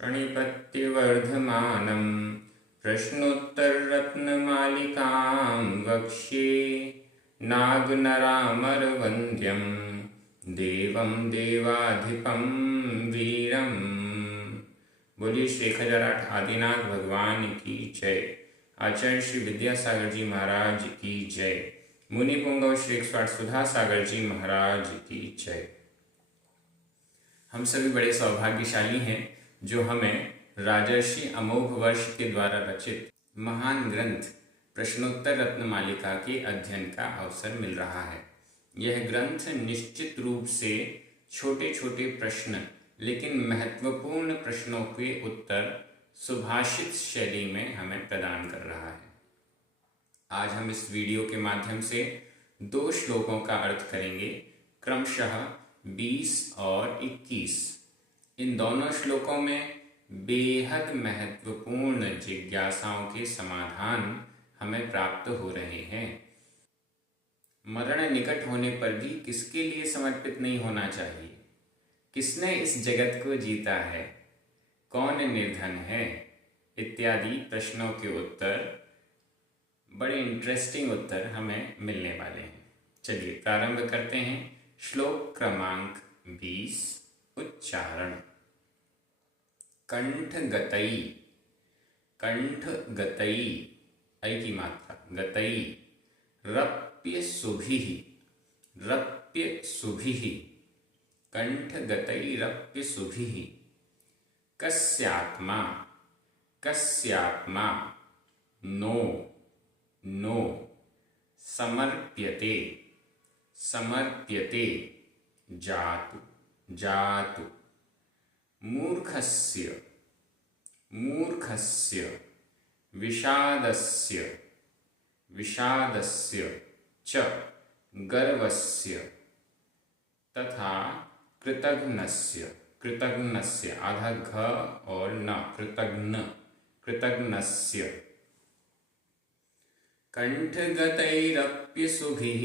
प्रणिपत्यवर्धमानं प्रश्नोत्तररत्नमालिकां वक्ष्ये नागनरामरवन्द्यं देवं देवाधिपं वीरम्। बोलिए श्री 1008 आदिनाथ भगवान की जय। आचार्य श्री विद्यासागर जी महाराज की जय। मुनि पुंगव श्री 108 सुधा सागर जी महाराज की जय। हम सभी बड़े सौभाग्यशाली हैं जो हमें राजर्षि अमोघ वर्ष के द्वारा रचित महान ग्रंथ प्रश्नोत्तर रत्नमालिका के अध्ययन का अवसर मिल रहा है। यह ग्रंथ निश्चित रूप से छोटे छोटे प्रश्न लेकिन महत्वपूर्ण प्रश्नों के उत्तर सुभाषित शैली में हमें प्रदान कर रहा है। आज हम इस वीडियो के माध्यम से 2 श्लोकों का अर्थ करेंगे, क्रमशः 20 और 21। इन दोनों श्लोकों में बेहद महत्वपूर्ण जिज्ञासाओं के समाधान हमें प्राप्त हो रहे हैं। मरण निकट होने पर भी किसके लिए समर्पित नहीं होना चाहिए? किसने इस जगत को जीता है? कौन निर्धन है? इत्यादि प्रश्नों के उत्तर, बड़े इंटरेस्टिंग उत्तर हमें मिलने वाले हैं। चलिए प्रारंभ करते हैं। श्लोक क्रमांक 20। उच्चारण। कंठ गतई, कंठ गतई, ऐ की मात्रा गतई, रप्य सुभिः, रप्य सुभिः, कंठ गतई रप्य सुभिः, कस्यात्मा, कस्यात्मा, नो, नो, समर्प्यते, समर्प्यते, जातु, जातु, मूर्खस्य, मूर्खस्य, विषादस्य, विषादस्य, च गर्वस्य, तथा कृतघ्नस्य, कृतघ्नस्य, आधा घ और न, कृतघ्न, कृतघ्नस्य, कंठगतैरप्यसुभिः,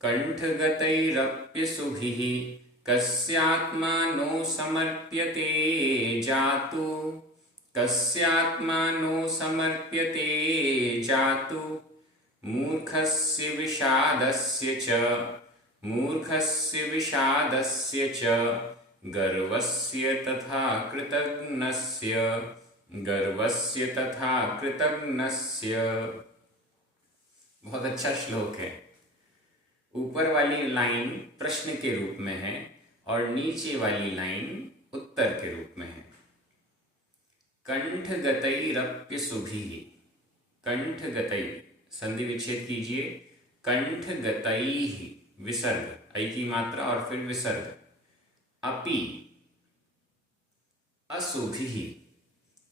कंठगतैरप्यसुभिः, कस्यात्मा नो समर्प्यते जातु, कस्यात्मा नो समर्प्यते जातु, मूर्खस्य विषादस्य च, मूर्खस्य विषादस्य च, गर्वस्य तथा कृतघ्नस्य, गर्वस्य तथा कृतघ्नस्य। बहुत अच्छा श्लोक है। ऊपर वाली लाइन प्रश्न के रूप में है और नीचे वाली लाइन उत्तर के रूप में है। कंठ गतई रप्य सुभिः, कंठ गतई संधि विच्छेद कीजिए। कंठ गतई विसर्ग, ऐ की मात्रा और फिर विसर्ग, अपि असुभिः,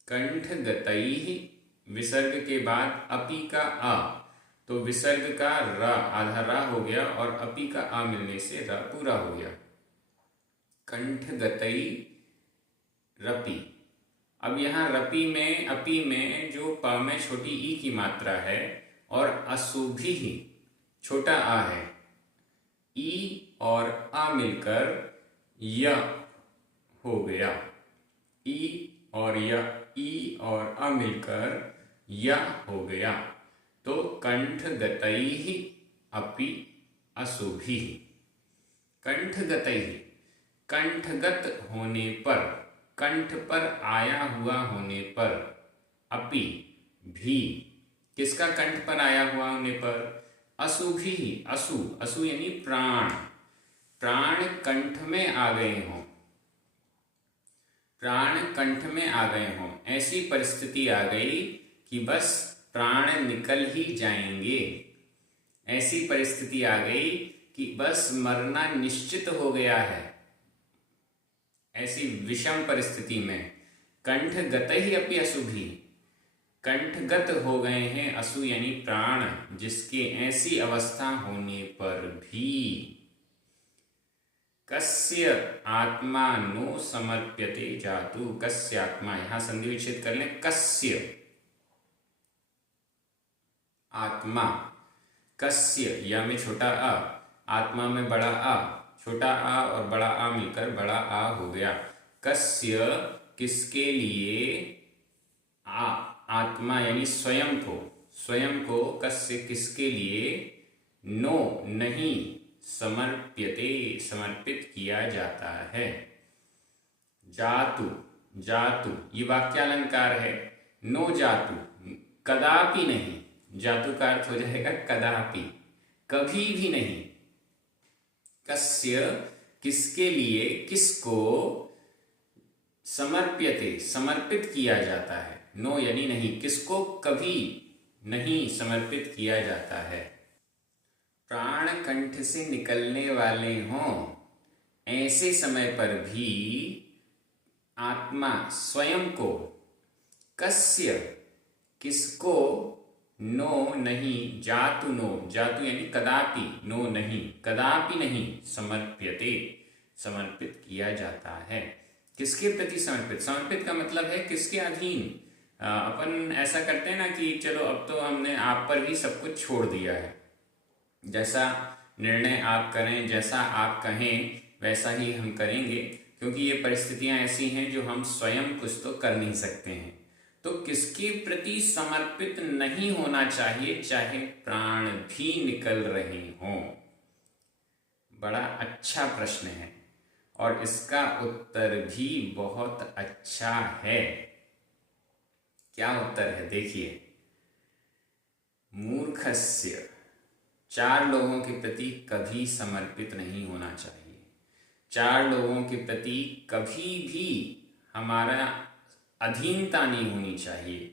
कंठ गतई विसर्ग के बाद अपि का अ, तो विसर्ग का र, आधा रा हो गया और अपि का आ मिलने से र पूरा हो गया। कंठ गतई रपि। अब यहाँ रपि में, अपि में जो प में छोटी ई की मात्रा है और असुभि छोटा आ है, ई और आ मिलकर य हो गया। ई और य, ई और आ मिलकर य हो गया। तो कंठ गतई अपि असुभिः। कंठ गतई, कंठगत होने पर, कंठ पर आया हुआ होने पर, अपि भी, किसका कंठ पर आया हुआ होने पर? असुभिः, असु, असु यानी प्राण, प्राण कंठ में आ गए हों, प्राण कंठ में आ गए हों, ऐसी परिस्थिति आ गई कि बस प्राण निकल ही जाएंगे, ऐसी परिस्थिति आ गई कि बस मरना निश्चित हो गया है। ऐसी विषम परिस्थिति में कंठ गतई अपि असुभिः, कंठगत हो गए हैं असु यानी प्राण, जिसके ऐसी अवस्था होने पर भी कस्य आत्मा नो समर्प्यते जातु, कस्य आत्मा, यहां संधि विच्छेद कर लें, कस्य आत्मा, कस्य या में छोटा अ, आत्मा में बड़ा आ, छोटा आ और बड़ा आ मिलकर बड़ा आ हो गया। कस्य किसके लिए आत्मा यानी स्वयं को कस्य किसके लिए नो नहीं समर्प्यते समर्पित किया जाता है। जातु जातु ये वाक्यालंकार है। नो जातु कदापि नहीं, जातु का अर्थ हो जाएगा कदापि, कभी भी नहीं। कस्य किसके लिए, किसको, समर्प्यते समर्पित किया जाता है। नो यानी नहीं, किसको कभी नहीं समर्पित किया जाता है। प्राण कंठ से निकलने वाले हों ऐसे समय पर भी आत्मा स्वयं को कस्य किसको नो नहीं, जातु नो, जातु यानी कदापि, नो नहीं कदापि नहीं, समर्प्यते समर्पित किया जाता है। किसके प्रति समर्पित, समर्पित का मतलब है किसके अधीन। अपन ऐसा करते हैं ना कि चलो अब तो हमने आप पर ही सब कुछ छोड़ दिया है, जैसा निर्णय आप करें, जैसा आप कहें वैसा ही हम करेंगे, क्योंकि ये परिस्थितियां ऐसी हैं जो हम स्वयं कुछ तो कर नहीं सकते हैं। तो किसके प्रति समर्पित नहीं होना चाहिए, चाहे प्राण भी निकल रहे हों। बड़ा अच्छा प्रश्न है और इसका उत्तर भी बहुत अच्छा है। क्या उत्तर है देखिए। मूर्खस्य, 4 लोगों के प्रति कभी समर्पित नहीं होना चाहिए। 4 लोगों के प्रति कभी भी हमारा अधीनता नहीं होनी चाहिए।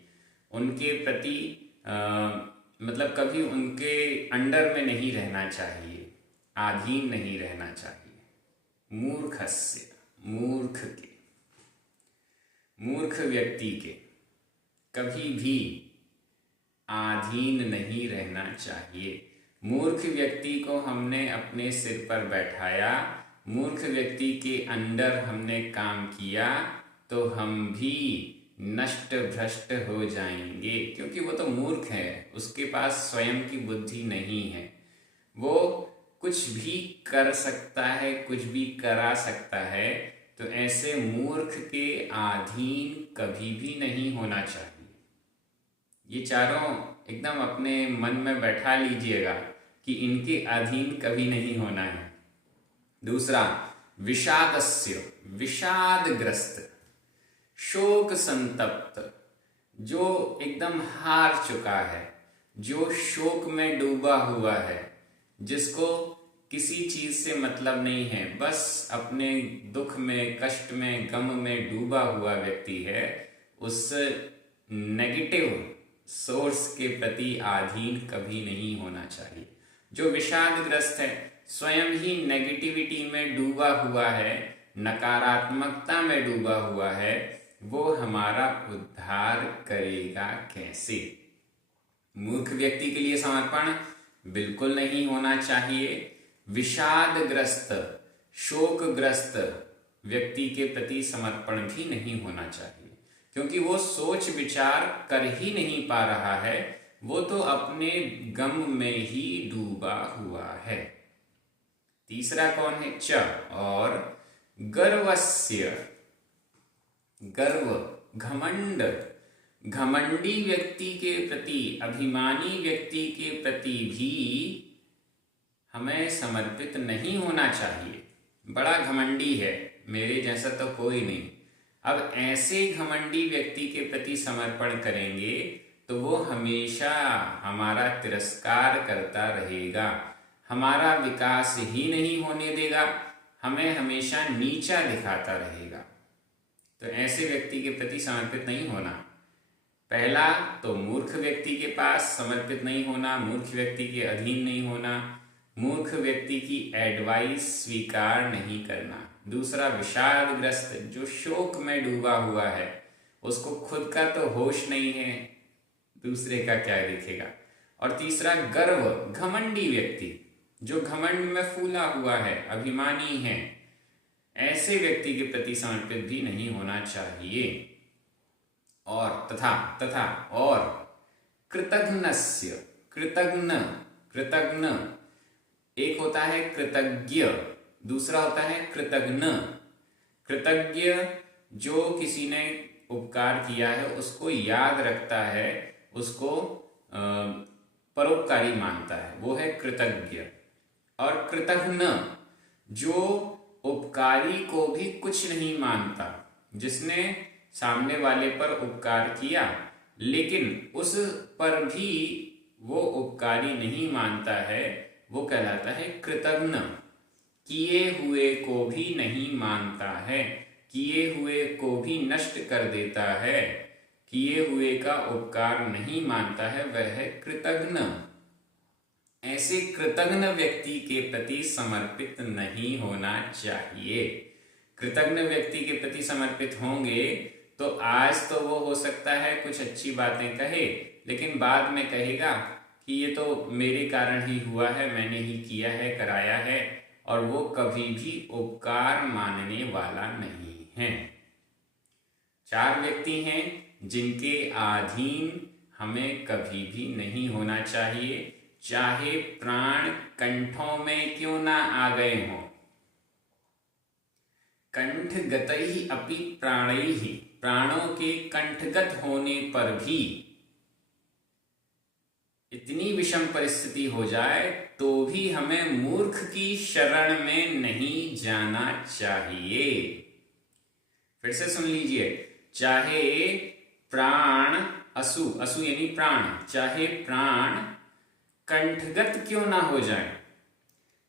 उनके प्रति मतलब कभी उनके अंडर में नहीं रहना चाहिए, अधीन नहीं रहना चाहिए। मूर्खस्य, मूर्ख के, मूर्ख व्यक्ति के कभी भी अधीन नहीं रहना चाहिए। मूर्ख व्यक्ति को हमने अपने सिर पर बैठाया, मूर्ख व्यक्ति के अंडर हमने काम किया तो हम भी नष्ट भ्रष्ट हो जाएंगे, क्योंकि वो तो मूर्ख है, उसके पास स्वयं की बुद्धि नहीं है। वो कुछ भी कर सकता है, कुछ भी करा सकता है। तो ऐसे मूर्ख के अधीन कभी भी नहीं होना चाहिए। ये चारों एकदम अपने मन में बैठा लीजिएगा कि इनके अधीन कभी नहीं होना है। दूसरा, विषादस्य, विषादग्रस्त, शोक संतप्त, जो एकदम हार चुका है, जो शोक में डूबा हुआ है, जिसको किसी चीज से मतलब नहीं है, बस अपने दुख में, कष्ट में, गम में डूबा हुआ व्यक्ति है, उस नेगेटिव सोर्स के प्रति अधीन कभी नहीं होना चाहिए। जो विषादग्रस्त है, स्वयं ही नेगेटिविटी में डूबा हुआ है, नकारात्मकता में डूबा हुआ है, वो हमारा उद्धार करेगा कैसे। मूर्ख व्यक्ति के लिए समर्पण बिल्कुल नहीं होना चाहिए। विषादग्रस्त, शोकग्रस्त व्यक्ति के प्रति समर्पण भी नहीं होना चाहिए, क्योंकि वो सोच विचार कर ही नहीं पा रहा है, वो तो अपने गम में ही डूबा हुआ है। तीसरा कौन है? च और गर्वस्य, गर्व, घमंड, घमंडी व्यक्ति के प्रति, अभिमानी व्यक्ति के प्रति भी हमें समर्पित नहीं होना चाहिए। बड़ा घमंडी है, मेरे जैसा तो कोई नहीं। अब ऐसे घमंडी व्यक्ति के प्रति समर्पण करेंगे तो वो हमेशा हमारा तिरस्कार करता रहेगा, हमारा विकास ही नहीं होने देगा, हमें हमेशा नीचा दिखाता रहेगा। तो ऐसे व्यक्ति के प्रति समर्पित नहीं होना। पहला तो मूर्ख व्यक्ति के पास समर्पित नहीं होना, मूर्ख व्यक्ति के अधीन नहीं होना, मूर्ख व्यक्ति की एडवाइस स्वीकार नहीं करना। दूसरा, विषादग्रस्त, जो शोक में डूबा हुआ है, उसको खुद का तो होश नहीं है, दूसरे का क्या दिखेगा। और तीसरा, गर्व, घमंडी व्यक्ति, जो घमंड में फूला हुआ है, अभिमानी है, ऐसे व्यक्ति के प्रति समर्पित भी नहीं होना चाहिए। और तथा और कृतघ्नस्य, कृतघ्न, कृतघ्न, एक होता है कृतज्ञ, दूसरा होता है कृतघ्न। कृतज्ञ जो किसी ने उपकार किया है उसको याद रखता है, उसको परोपकारी मानता है, वो है कृतज्ञ। और कृतघ्न, जो उपकारी को भी कुछ नहीं मानता, जिसने सामने वाले पर उपकार किया लेकिन उस पर भी वो उपकारी नहीं मानता है, वो कहलाता है कृतघ्न। किए हुए को भी नहीं मानता है, किए हुए को भी नष्ट कर देता है, किए हुए का उपकार नहीं मानता है, वह है कृतघ्न। ऐसे कृतघ्न व्यक्ति के प्रति समर्पित नहीं होना चाहिए। कृतज्ञ व्यक्ति के प्रति समर्पित होंगे तो आज तो वो हो सकता है कुछ अच्छी बातें कहे, लेकिन बाद में कहेगा कि ये तो मेरे कारण ही हुआ है, मैंने ही किया है, कराया है, और वो कभी भी उपकार मानने वाला नहीं है। 4 व्यक्ति हैं जिनके अधीन हमें कभी भी नहीं होना चाहिए, चाहे प्राण कंठों में क्यों ना आ गए हों। कंठगतैहि अपि प्राणैहि, प्राणों के कंठगत होने पर भी इतनी विषम परिस्थिति हो जाए तो भी हमें मूर्ख की शरण में नहीं जाना चाहिए। फिर से सुन लीजिए, चाहे प्राण असु, असु यानी प्राण, चाहे प्राण कंठगत क्यों ना हो जाए,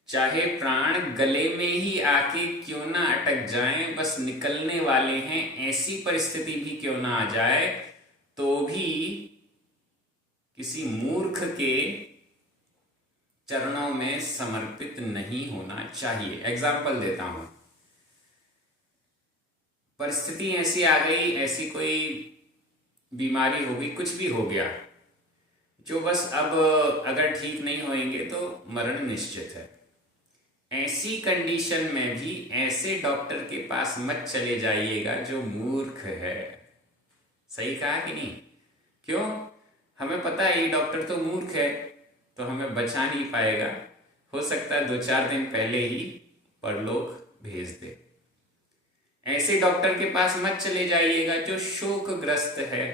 चाहे प्राण गले में ही आके क्यों ना अटक जाएं, बस निकलने वाले हैं, ऐसी परिस्थिति भी क्यों ना आ जाए, तो भी किसी मूर्ख के चरणों में समर्पित नहीं होना चाहिए। एग्जाम्पल देता हूं, परिस्थिति ऐसी आ गई, ऐसी कोई बीमारी हो गई, कुछ भी हो गया, जो बस अब अगर ठीक नहीं होएंगे तो मरण निश्चित है। ऐसी कंडीशन में भी ऐसे डॉक्टर के पास मत चले जाइएगा जो मूर्ख है। सही कहा कि नहीं? क्यों? हमें पता है ये डॉक्टर तो मूर्ख है, तो हमें बचा नहीं पाएगा, हो सकता है 2-4 दिन पहले ही परलोक भेज दे। ऐसे डॉक्टर के पास मत चले जाइएगा जो शोकग्रस्त है,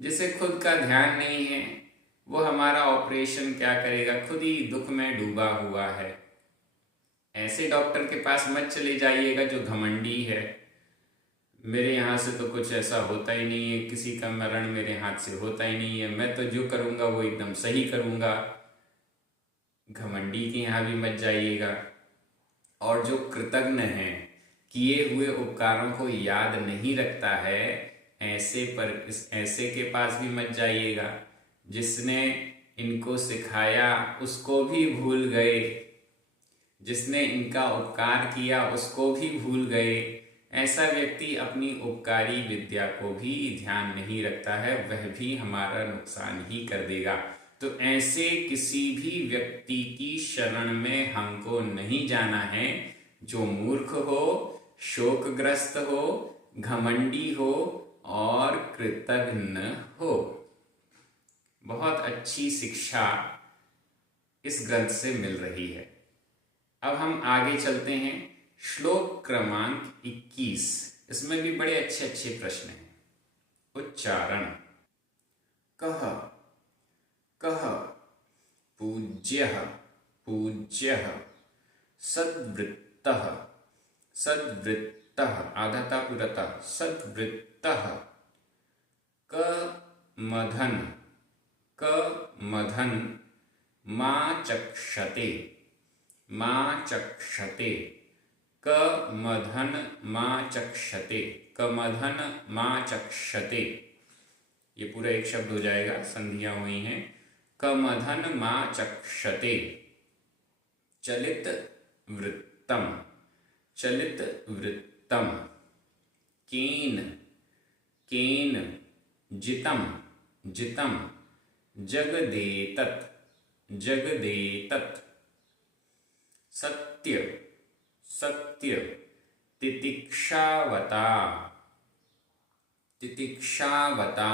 जिसे खुद का ध्यान नहीं है, वो हमारा ऑपरेशन क्या करेगा, खुद ही दुख में डूबा हुआ है। ऐसे डॉक्टर के पास मत चले जाइएगा जो घमंडी है, मेरे यहाँ से तो कुछ ऐसा होता ही नहीं है, किसी का मरण मेरे हाथ से होता ही नहीं है, मैं तो जो करूँगा वो एकदम सही करूँगा। घमंडी के यहाँ भी मत जाइएगा। और जो कृतज्ञ है, किए हुए उपकारों को याद नहीं रखता है, ऐसे के पास भी मत जाइएगा। जिसने इनको सिखाया उसको भी भूल गए, जिसने इनका उपकार किया उसको भी भूल गए। ऐसा व्यक्ति अपनी उपकारी विद्या को भी ध्यान नहीं रखता है, वह भी हमारा नुकसान ही कर देगा। तो ऐसे किसी भी व्यक्ति की शरण में हमको नहीं जाना है, जो मूर्ख हो, शोकग्रस्त हो, घमंडी हो और कृतघ्न हो। बहुत अच्छी शिक्षा इस ग्रंथ से मिल रही है। अब हम आगे चलते हैं, श्लोक क्रमांक 21। इसमें भी बड़े अच्छे अच्छे प्रश्न हैं। उच्चारण। कह कह, पूज्यः पूज्यः, सद्वृत्तः सद्वृत्तः, आधाता पूरता, सद्वृत्तः, कमधन कमधन, मा चक्षते मा चक्षते, कमधन मा चक्षते, कमधन मा चक्षते। ये पूरा एक शब्द हो जाएगा, संधियां हुई हैं। कमधन मा चक्षते। चलित वृत्तम चलित वृत्तम, केन केन, जितम जितम, जगदेतत् जगदेतत्, सत्य सत्य, तितिक्षावता तितिक्षावता,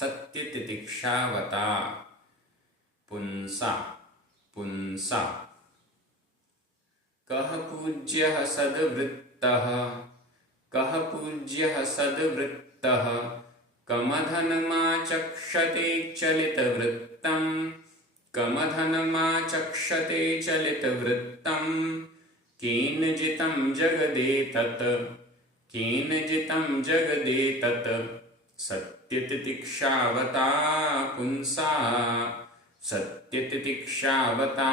सत्य तितिक्षावता, पुंसा पुंसा। कः पूज्यः सद्वृत्तः, कः पूज्यः सद्वृत्तः कमधनमाचक्षते चलितवृत्तम् कमधनमाचक्षते चलितवृत्तम् केन जितं जगदेतत् केन जितं जगदेतत् सत्यतितिक्षावता पुंसा सत्यतितिक्षावता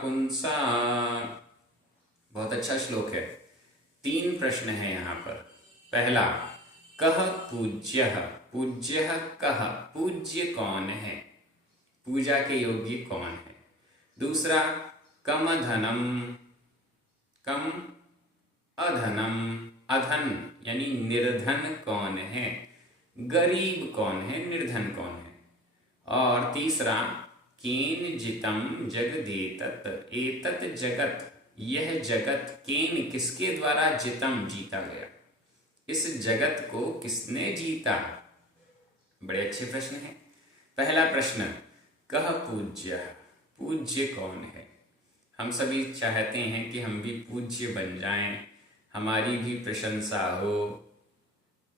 पुंसा। बहुत अच्छा श्लोक है। 3 प्रश्न है यहाँ पर। पहला, कः पूज्यः, पूज्यः कः, पूज्य कौन है, पूजा के योग्य कौन है। दूसरा, कम धनम, कम अधनम, अधन यानी निर्धन कौन है, गरीब कौन है, निर्धन कौन है। और तीसरा, केन जितम जगदेतत्, एतत् जगत, यह जगत, केन किसके द्वारा, जितम जीता गया, इस जगत को किसने जीता। बड़े अच्छे प्रश्न हैं। पहला प्रश्न, कह पूज्य, पूज्य कौन है। हम सभी चाहते हैं कि हम भी पूज्य बन जाएं, हमारी भी प्रशंसा हो।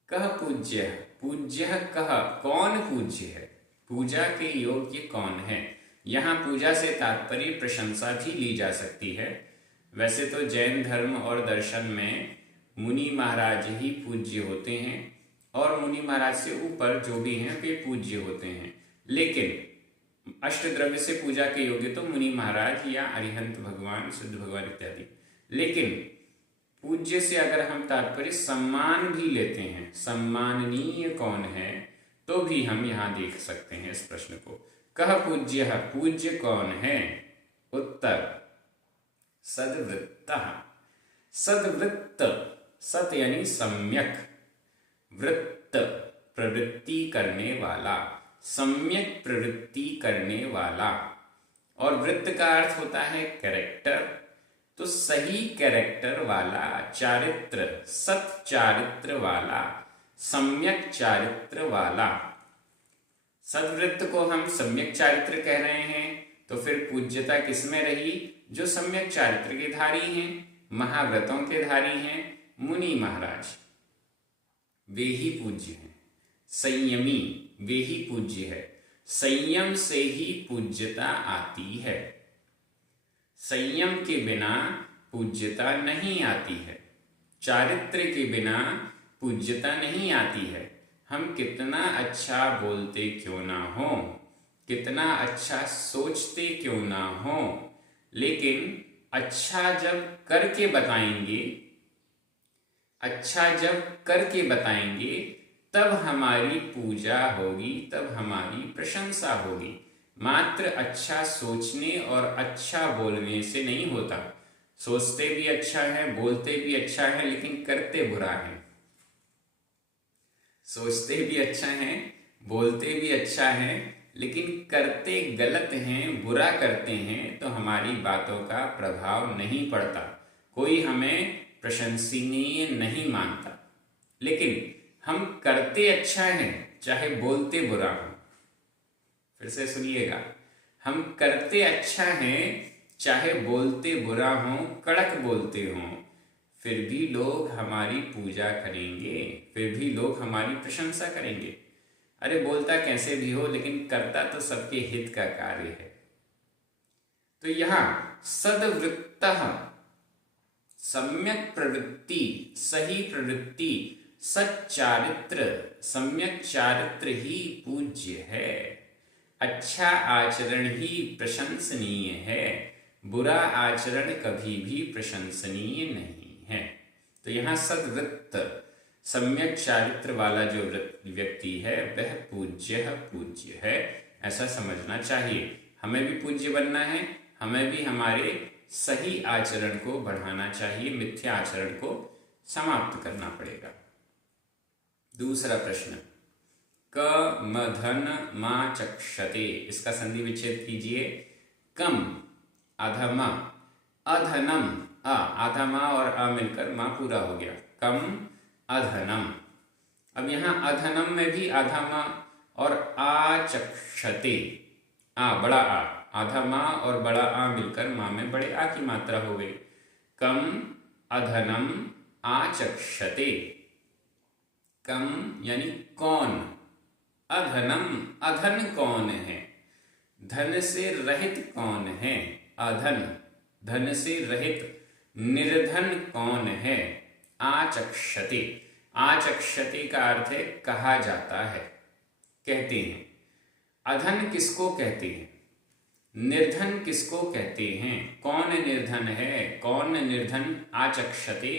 कह पूज्य, पूज्य कह, कौन पूज्य है, पूजा के योग्य कौन है। यहाँ पूजा से तात्पर्य प्रशंसा भी ली जा सकती है। वैसे तो जैन धर्म और दर्शन में मुनि महाराज ही पूज्य होते हैं और मुनि महाराज से ऊपर जो भी हैं वे पूज्य होते हैं, लेकिन अष्टद्रव्य से पूजा के योग्य तो मुनि महाराज या अरिहंत भगवान, सिद्ध भगवान इत्यादि। लेकिन पूज्य से अगर हम तात्पर्य सम्मान भी लेते हैं, सम्माननीय कौन है, तो भी हम यहाँ देख सकते हैं इस प्रश्न को। कह पूज्य, पूज्य कौन है। उत्तर, सद्वृत्तः। सद्वृत्त, सत यानी सम्यक, वृत्त प्रवृत्ति करने वाला, सम्यक प्रवृत्ति करने वाला। और वृत्त का अर्थ होता है कैरेक्टर, तो सही कैरेक्टर वाला, चारित्र, सत चारित्र वाला, सम्यक चारित्र वाला। सद्वृत्त को हम सम्यक चारित्र कह रहे हैं, तो फिर पूज्यता किसमें रही, जो सम्यक चारित्र के धारी हैं, महाव्रतों के धारी हैं, मुनि महाराज, वे ही पूज्य हैं। संयमी, वे ही पूज्य है। संयम से ही पूज्यता आती है, संयम के बिना पूज्यता नहीं आती है, चारित्र के बिना पूज्यता नहीं आती है। हम कितना अच्छा बोलते क्यों ना हो, कितना अच्छा सोचते क्यों ना हो, लेकिन अच्छा जब करके बताएंगे, अच्छा जब करके बताएंगे, तब हमारी पूजा होगी, तब हमारी प्रशंसा होगी। मात्र अच्छा सोचने और अच्छा बोलने से नहीं होता। सोचते भी अच्छा है, बोलते भी अच्छा है, लेकिन करते बुरा है। सोचते भी अच्छा है, बोलते भी अच्छा है, लेकिन करते गलत हैं, बुरा करते हैं, तो हमारी बातों का प्रभाव नहीं पड़ता, कोई हमें प्रशंसनीय नहीं मानता। लेकिन हम करते अच्छा है, चाहे बोलते बुरा हो। फिर से सुनिएगा, हम करते अच्छा है, चाहे बोलते बुरा हो, कड़क बोलते हों, फिर भी लोग हमारी पूजा करेंगे, फिर भी लोग हमारी प्रशंसा करेंगे। अरे बोलता कैसे भी हो, लेकिन करता तो सबके हित का कार्य है। तो यहाँ सद्वृत्तः, सम्यक प्रवृत्ति, सही प्रवृत्ति, सच्चारित्र, सम्यक चारित्र ही पूज्य है। अच्छा आचरण ही प्रशंसनीय है, बुरा आचरण कभी भी प्रशंसनीय नहीं है। तो यहाँ सद्वृत्त, सम्यक चारित्र वाला जो व्यक्ति है वह पूज्य है, ऐसा समझना चाहिए। हमें भी पूज्य बनना है, हमें भी हमारे सही आचरण को बढ़ाना चाहिए, मिथ्या आचरण को समाप्त करना पड़ेगा। दूसरा प्रश्न, क मधन मा चक्षते, इसका संधि विच्छेद कीजिए। कम, अधमा, अधनम, आधा माँ और अ मिलकर माँ पूरा हो गया, कम अधनम। अब यहाँ अधनम में भी आधा माँ और आचक्षते, बड़ा आ, आधा माँ और बड़ा आ मिलकर माँ में बड़े आ की मात्रा हो गई। कम अधनम आचक्षते। कम यानी कौन, अधनम अधन कौन है, धन से रहित कौन है, अधन धन से रहित, निर्धन कौन है, आचक्षते। आचक्षते का अर्थ है कहा जाता है, कहते हैं। अधन किसको कहते हैं, निर्धन किसको कहते हैं, कौन निर्धन है, कौन निर्धन आचक्षते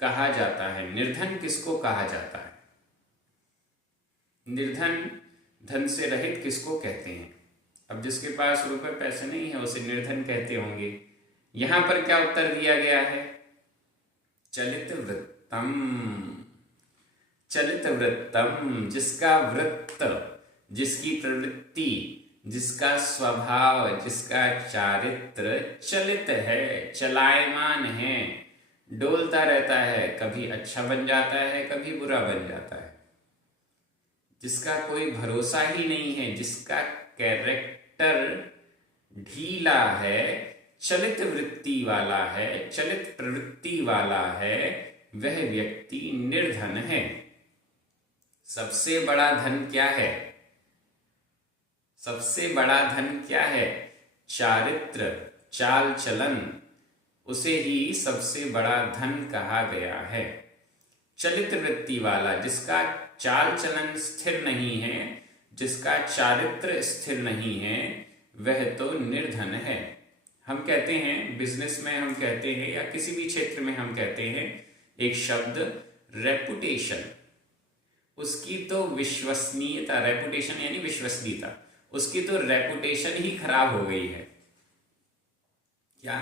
कहा जाता है, निर्धन किसको कहा जाता है, निर्धन धन से रहित किसको कहते हैं। अब जिसके पास रुपए पैसे नहीं है उसे निर्धन कहते होंगे। यहां पर क्या उत्तर दिया गया है, चलित वृत्तम। चलित वृत्तम, जिसका वृत्त, जिसकी प्रवृत्ति, जिसका स्वभाव, जिसका चारित्र चलित है, चलायमान है, डोलता रहता है, कभी अच्छा बन जाता है कभी बुरा बन जाता है, जिसका कोई भरोसा ही नहीं है, जिसका कैरेक्टर ढीला है, चलित वृत्ति वाला है, चलित प्रवृत्ति वाला है, वह व्यक्ति निर्धन है। सबसे बड़ा धन क्या है, सबसे बड़ा धन क्या है, चारित्र, चाल चलन, उसे ही सबसे बड़ा धन कहा गया है। चलित वृत्ति वाला, जिसका चाल चलन स्थिर नहीं है, जिसका चारित्र स्थिर नहीं है, वह तो निर्धन है। हम कहते हैं बिजनेस में, हम कहते हैं या किसी भी क्षेत्र में हम कहते हैं एक शब्द रेपुटेशन, उसकी तो विश्वसनीयता, रेपुटेशन यानी विश्वसनीयता, उसकी तो रेपुटेशन ही खराब हो गई है। क्या,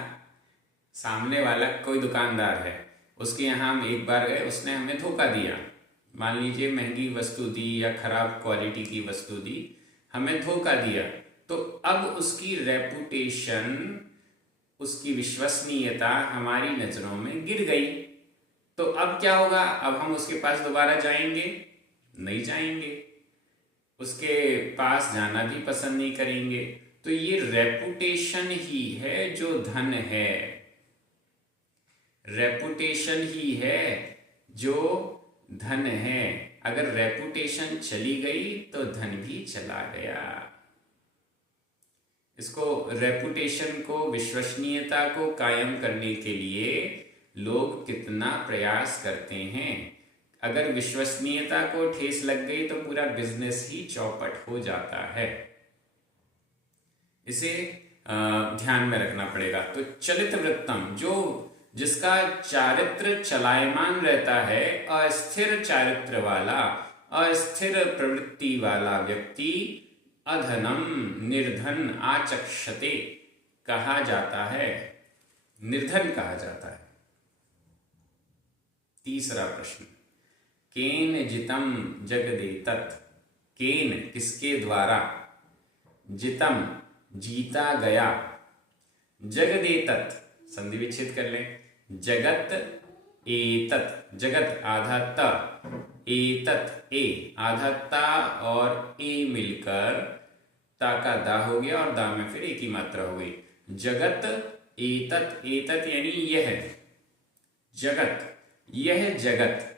सामने वाला कोई दुकानदार है, उसके यहाँ हम एक बार गए, उसने हमें धोखा दिया, मान लीजिए महंगी वस्तु दी या खराब क्वालिटी की वस्तु दी, हमें धोखा दिया, तो अब उसकी रेपुटेशन, उसकी विश्वसनीयता हमारी नजरों में गिर गई। तो अब क्या होगा, अब हम उसके पास दोबारा जाएंगे, नहीं जाएंगे, उसके पास जाना भी पसंद नहीं करेंगे। तो ये रेपुटेशन ही है जो धन है, रेपुटेशन ही है जो धन है। अगर रेपुटेशन चली गई तो धन भी चला गया। इसको, रेपुटेशन को, विश्वसनीयता को कायम करने के लिए लोग कितना प्रयास करते हैं। अगर विश्वसनीयता को ठेस लग गई तो पूरा बिजनेस ही चौपट हो जाता है। इसे ध्यान में रखना पड़ेगा। तो चलित वृत्तम, जो जिसका चारित्र चलायमान रहता है, अस्थिर चारित्र वाला, अस्थिर प्रवृत्ति वाला व्यक्ति अधनम, निर्धन, आचक्षते कहा जाता है, निर्धन कहा जाता है। तीसरा प्रश्न, केन जितम जगदेतत्, केन किसके द्वारा, जितम जीता गया, जगदेतत् संधि विच्छेद कर लें, जगत एतत्, जगत आधा त, एतत् ए आधा ता और ए मिलकर ता का दा हो गया और दा में फिर एक ही मात्रा हो गई। जगत एतत्, एतत् यानी यह जगत, यह जगत,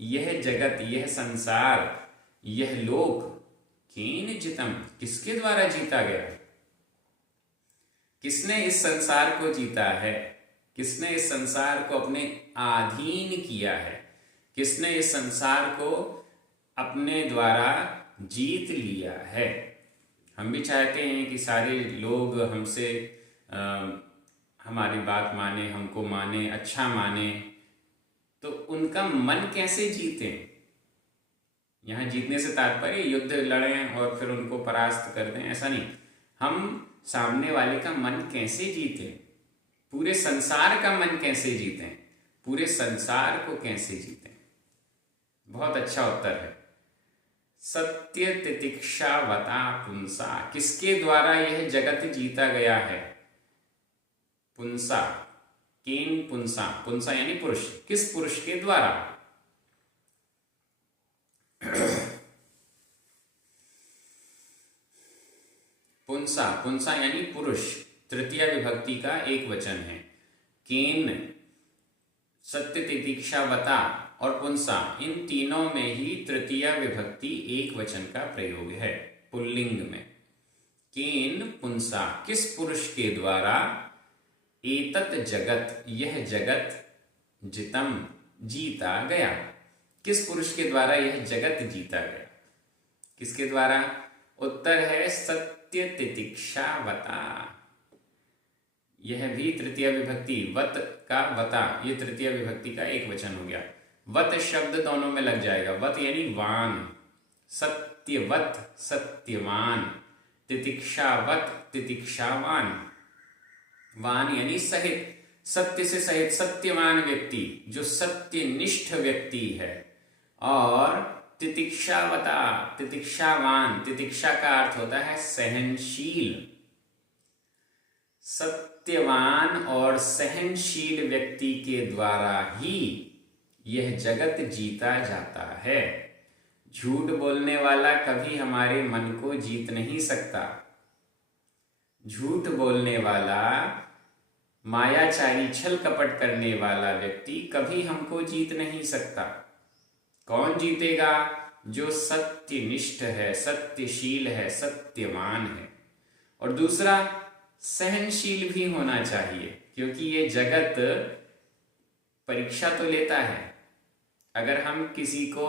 यह जगत, यह संसार, यह लोक, केन जितम किसके द्वारा जीता गया, किसने इस संसार को जीता है, किसने इस संसार को अपने अधीन किया है, किसने इस संसार को अपने द्वारा जीत लिया है। हम भी चाहते हैं कि सारे लोग हमसे हमारी बात माने, हमको माने, अच्छा माने, तो उनका मन कैसे जीते। यहाँ जीतने से तात्पर्य युद्ध लड़ें और फिर उनको परास्त कर दें, ऐसा नहीं। हम सामने वाले का मन कैसे जीते, पूरे संसार का मन कैसे जीते, पूरे संसार को कैसे जीते। बहुत अच्छा उत्तर है। सत्य तितिक्षावता पुंसा, किसके द्वारा यह जगत जीता गया है, पुंसा, केन पुंसा, पुंसा यानी पुरुष, किस पुरुष के द्वारा। पुंसा, पुंसा यानी पुरुष, तृतीय विभक्ति का एक वचन है। केन सत्य, तितिक्षा, वता और पुंसा, इन तीनों में ही तृतीया विभक्ति एक वचन का प्रयोग है पुल्लिंग में। केन पुंसा, किस पुरुष के द्वारा, एतत जगत, यह जगत, जितम, जीता गया, किस पुरुष के द्वारा यह जगत जीता गया, किसके द्वारा? उत्तर है सत्य, तितिक्षा, वता। यह भी तृतीय विभक्ति, वत का वता, ये तृतीय विभक्ति का एक वचन हो गया। वत शब्द दोनों में लग जाएगा, वत यानी वान, सत्यवत, सत्यवान, तितिक्षावत, तितिक्षावान, वान यानी सहित, सत्य से सहित, सत्यवान व्यक्ति, जो सत्यनिष्ठ व्यक्ति है। और तितिक्षावता, तितिक्षावान, तितिक्षा का अर्थ होता है सहनशील। सत्यवान और सहनशील व्यक्ति के द्वारा ही यह जगत जीता जाता है। झूठ बोलने वाला कभी हमारे मन को जीत नहीं सकता। झूठ बोलने वाला, मायाचारी, छल कपट करने वाला व्यक्ति कभी हमको जीत नहीं सकता। कौन जीतेगा? जो सत्यनिष्ठ है, सत्यशील है, सत्यवान है। और दूसरा, सहनशील भी होना चाहिए, क्योंकि ये जगत परीक्षा तो लेता है। अगर हम किसी को,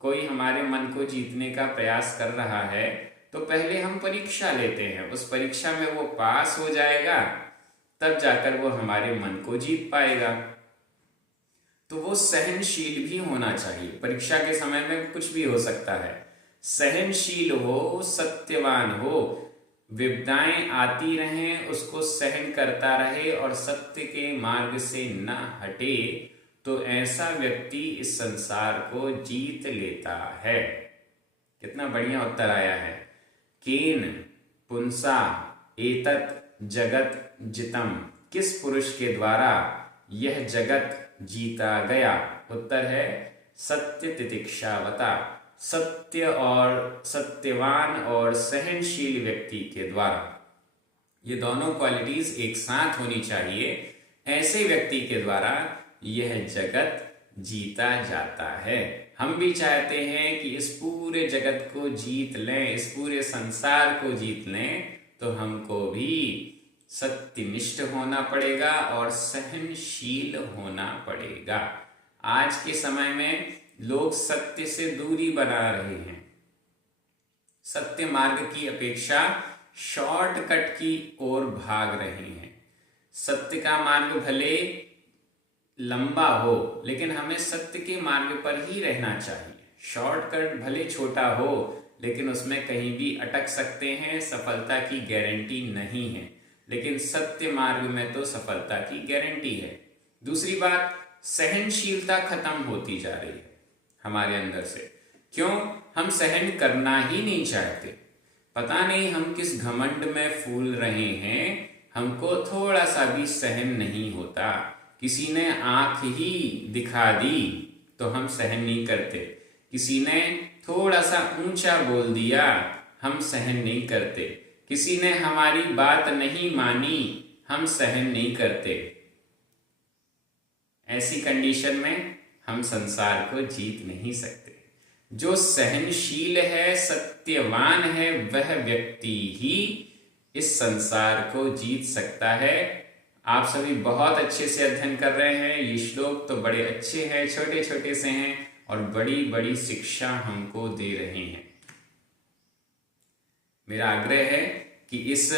कोई हमारे मन को जीतने का प्रयास कर रहा है तो पहले हम परीक्षा लेते हैं, उस परीक्षा में वो पास हो जाएगा तब जाकर वो हमारे मन को जीत पाएगा। तो वो सहनशील भी होना चाहिए। परीक्षा के समय में कुछ भी हो सकता है। सहनशील हो, सत्यवान हो, विपदाएं आती रहें उसको सहन करता रहे और सत्य के मार्ग से न हटे, तो ऐसा व्यक्ति इस संसार को जीत लेता है। कितना बढ़िया उत्तर आया है। केन पुंसा एतत् जगत जितम, किस पुरुष के द्वारा यह जगत जीता गया? उत्तर है सत्य, तितिक्षावता, सत्य और सत्यवान और सहनशील व्यक्ति के द्वारा। ये दोनों क्वालिटीज एक साथ होनी चाहिए। ऐसे व्यक्ति के द्वारा यह जगत जीता जाता है। हम भी चाहते हैं कि इस पूरे जगत को जीत लें, इस पूरे संसार को जीत लें, तो हमको भी सत्यनिष्ठ होना पड़ेगा और सहनशील होना पड़ेगा। आज के समय में लोग सत्य से दूरी बना रहे हैं। सत्य मार्ग की अपेक्षा शॉर्टकट की ओर भाग रहे हैं। सत्य का मार्ग भले लंबा हो, लेकिन हमें सत्य के मार्ग पर ही रहना चाहिए। शॉर्टकट भले छोटा हो, लेकिन उसमें कहीं भी अटक सकते हैं, सफलता की गारंटी नहीं है। लेकिन सत्य मार्ग में तो सफलता की गारंटी है। दूसरी बात, सहनशीलता खत्म होती जा रही है हमारे अंदर से। क्यों? हम सहन करना ही नहीं चाहते। पता नहीं हम किस घमंड में फूल रहे हैं, हमको थोड़ा सा भी सहन नहीं होता। किसी ने आंख ही दिखा दी तो हम सहन नहीं करते। किसी ने थोड़ा सा ऊंचा बोल दिया, हम सहन नहीं करते। किसी ने हमारी बात नहीं मानी, हम सहन नहीं करते। ऐसी कंडीशन में हम संसार को जीत नहीं सकते। जो सहनशील है, सत्यवान है, वह व्यक्ति ही इस संसार को जीत सकता है। आप सभी बहुत अच्छे से अध्ययन कर रहे हैं। ये श्लोक तो बड़े अच्छे हैं, छोटे छोटे से हैं और बड़ी बड़ी शिक्षा हमको दे रहे हैं। मेरा आग्रह है कि इस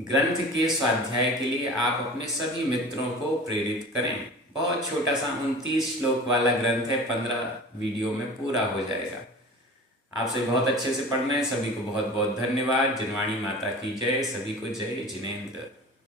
ग्रंथ के स्वाध्याय के लिए आप अपने सभी मित्रों को प्रेरित करें। बहुत छोटा सा 29 श्लोक वाला ग्रंथ है, 15 वीडियो में पूरा हो जाएगा। आपसे बहुत अच्छे से पढ़ना है। सभी को बहुत बहुत धन्यवाद। जिनवाणी माता की जय। सभी को जय जिनेंद्र।